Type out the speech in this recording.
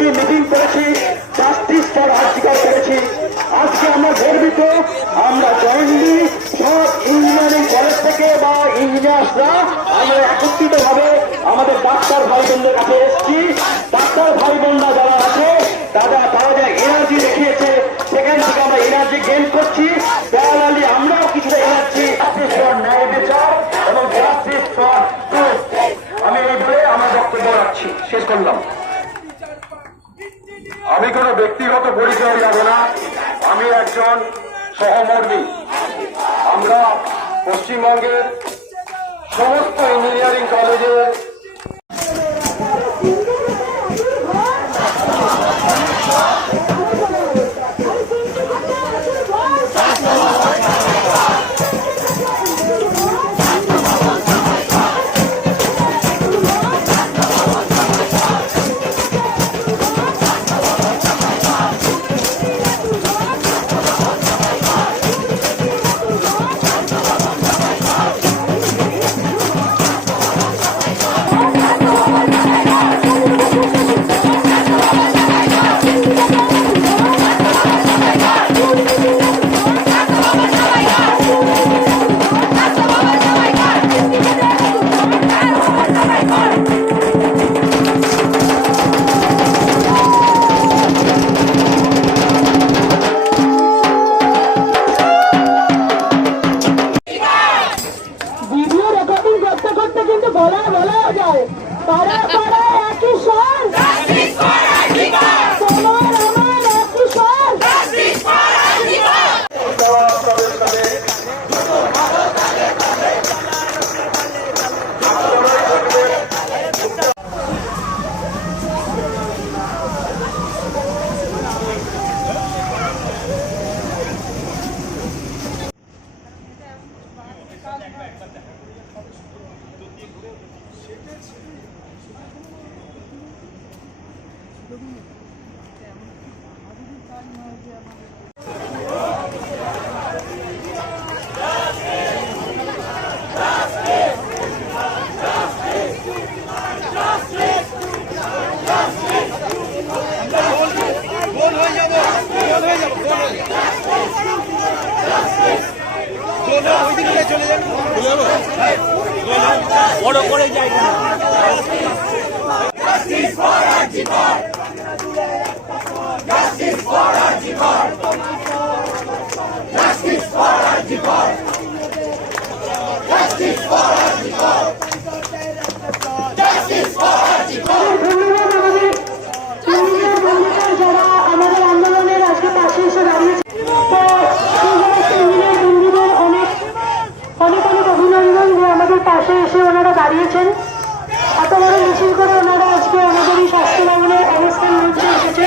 করেছি মিটিং করেছি for article করেছি। আজকে আমরা গর্বিত, আমরা জয়েন্টলি সব ইঞ্জিনিয়ারিং কলেজ থেকে বা ইঞ্জিনিয়ার্সরা আমরা একত্রিত ভাবে আমাদের ডাক্তার ভাই বোনদের কাছে এসেছি। ডাক্তার ভাই বোনরা যারা আছে, তারা তারা যা এনার্জি দেখিয়েছে। সেখান থেকে আমরা এনার্জি গেইন করছি। একজন সহমর্মী। আমরা পশ্চিমবঙ্গের সমস্ত ইঞ্জিনিয়ারিং কলেজের বলা বলা যায় পাড়া পাড়া একই স্বর ধন্যবাদ আমাদের ইঞ্জিনিয়ার বন্ধুরা যারা আমাদের আন্দোলনের আজকে পাশে এসে দাঁড়িয়েছে তো সেই সমস্ত ইঞ্জিনিয়ার বন্ধুদের অনেক অনেক অভিনন্দন যে আমাদের পাশে এসে ওনারা দাঁড়িয়েছেন এত বড় করে ওনারা আজকে আমাদের এই স্বাস্থ্য ভবনে অবস্থান নিতে এসেছেন